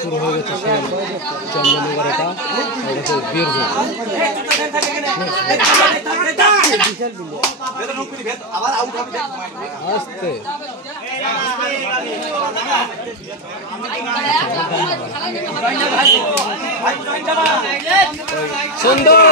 শুরু হয়ে গেছে চন্দননগর এটা বীরভূম আস্তে সুন্দর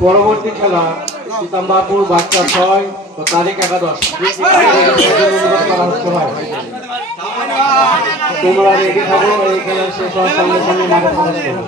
পরবর্তী খেলা চিতাম্বারপুর বাচ্চা 6 ও তারিখ 11 তোমরা রেডি থাকো এই খেলা শেষ হওয়ার সঙ্গে সঙ্গে মাঠে প্রবেশ করো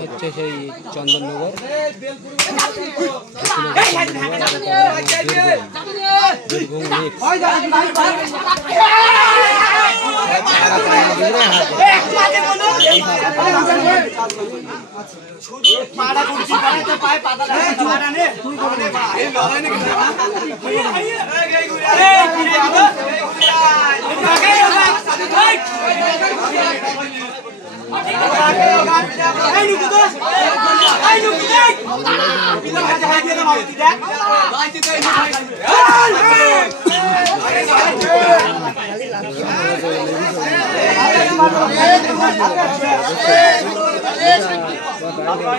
হচ্ছে সেই চন্দননগর सब्सक्राइब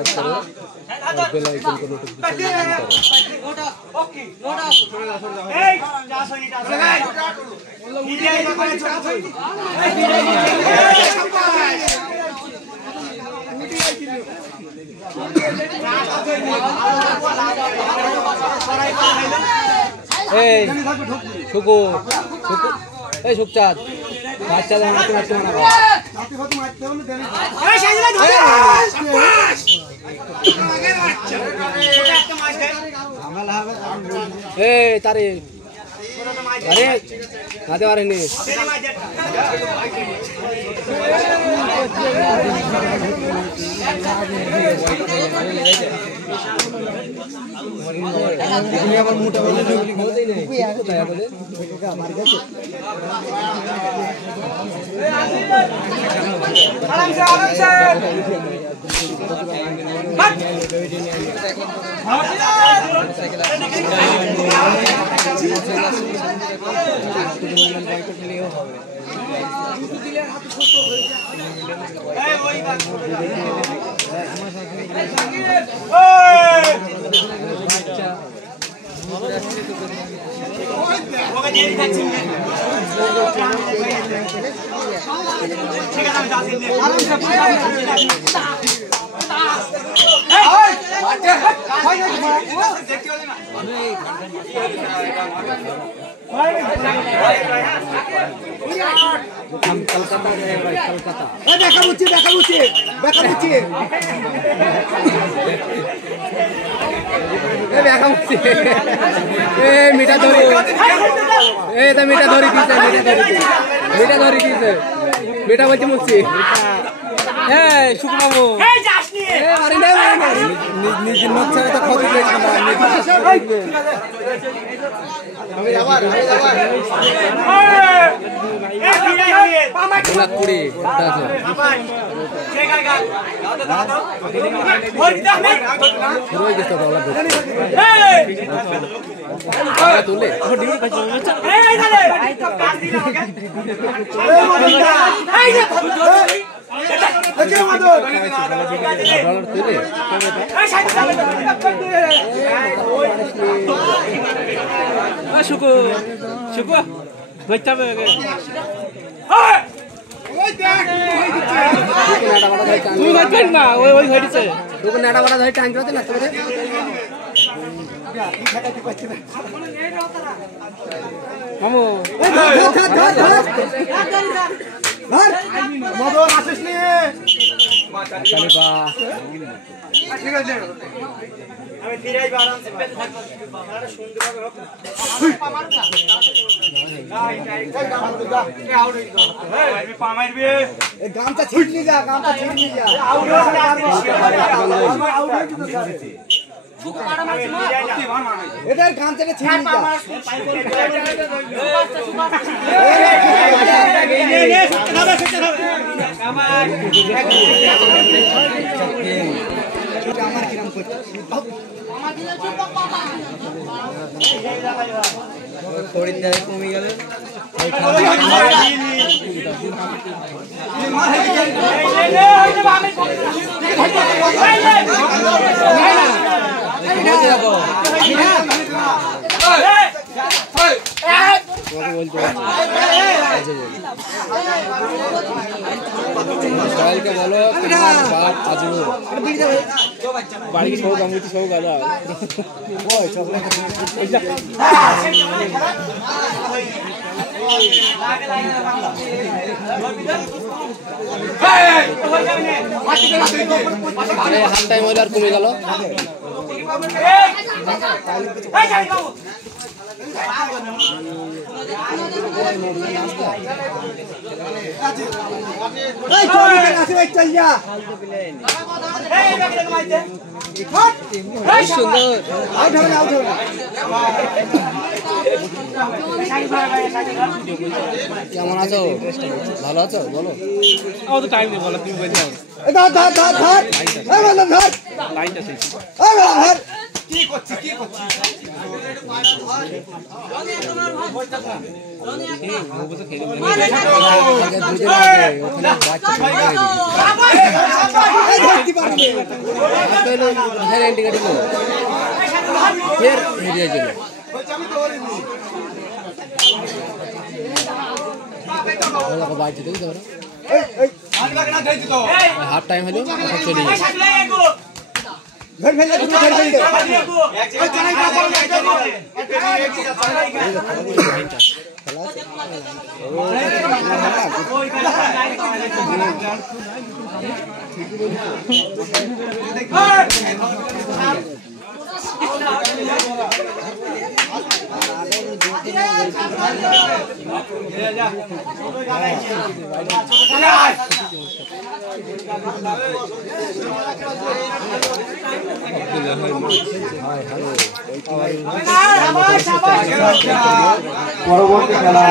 करो और बेल आइकन को नोटिफिकेशन शुकु सुखचाँद बाচ্চা মারতে মারতে তারে আরে হাতে পারেনি আবার মোটা বলে কোথায় আমাদের আমার কাছে আরামসে মিঠা ধরি মিঠা ধরি মিঠা ধরি দিছে মিঠা বলছি মুছি হ্যাঁ শুকনাবো নিজের মুখ ছাড়া তো ক্ষতি কুড়ি তুলে শুকু শুকু ধরতে হবে তুমি ধরবেন না ওই ওই ধরেছে তোকে নেড়া বাড়া ধরে টাইম করতে না তোদের মামু মদন আসিস নি ঠিক আছে আমি ফিরে আইব আরাম সে পেট থাকবো বাংলাটা সুন্দরভাবে হোক গামটা ছিড়নি যা এটার গান থেকে ছিড়নি আমার কিরাম করছে খরিদ্দার কমে গেল বাড়ি সব গামুতি সব গাদা হাফ টাইম হইলে আর কমে গেল কেমন আছো ভালো আছো বলো তো টাইম নেই বলো তুমি বলছো লাইনটা কি করছিস হাফ টাইম হলো চলে घर भेज दे घर भेज পরবর্তী খেলা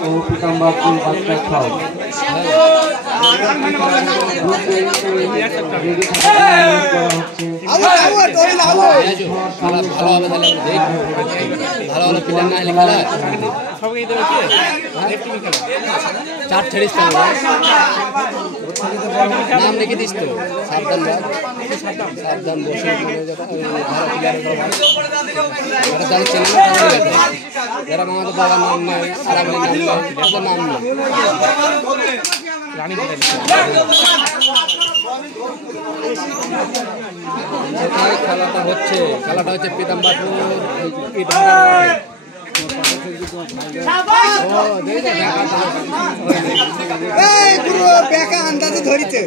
ও পিতাম্বাপুর বাচ্চা চার ছেড়িস নাম লিখে দিস তো সাবধান সাবধান বসে এরা আমাদের বাবার নাম নেই নাম নেই খেলাটা হচ্ছে পিতাম্বরপুর আন্দাজে ধরিতে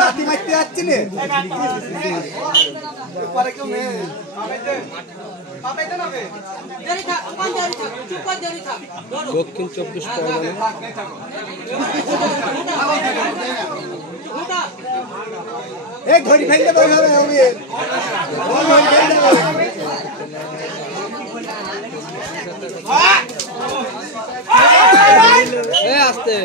নাতি মারতে যাচ্ছি দক্ষিণ 24 পরগনা ঘড়ি ফেলতে হবে আসতে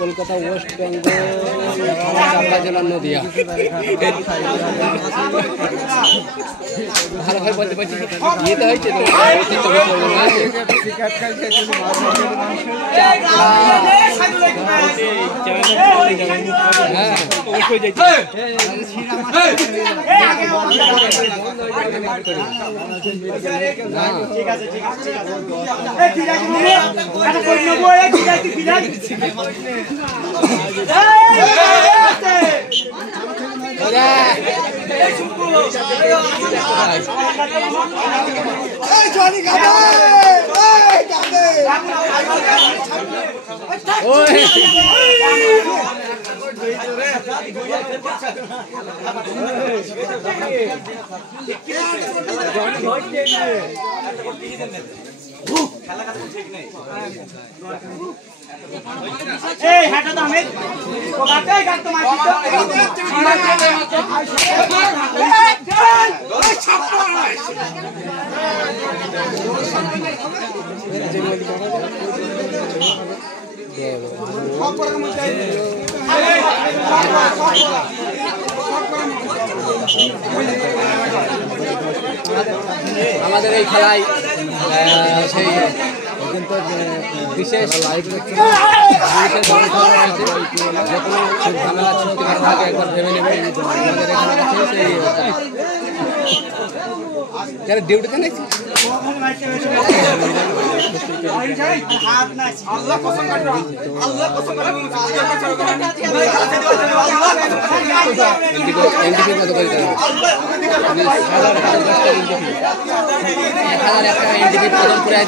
কলকাতা ওয়েস্ট বেঙ্গল চাপড়া জেলার নদিয়া ভালোভাবে বলতে পারছি ইয়েতে হয়েছে আমাদের এই খেলায় সেই কিন্তু বিশেষ ঝামেলা সৃষ্টি করা থাকে একবার ভেবে নেবে আমাদের এখানে সেই যারা ডিউটিতে নেই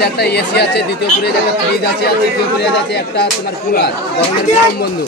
একটা এসি আছে, দ্বিতীয় পুরে একটা ফ্রিজ আছে, আর তৃতীয় পুরে আছে একটা তোমার কুলার গরমের প্রথম বন্ধু।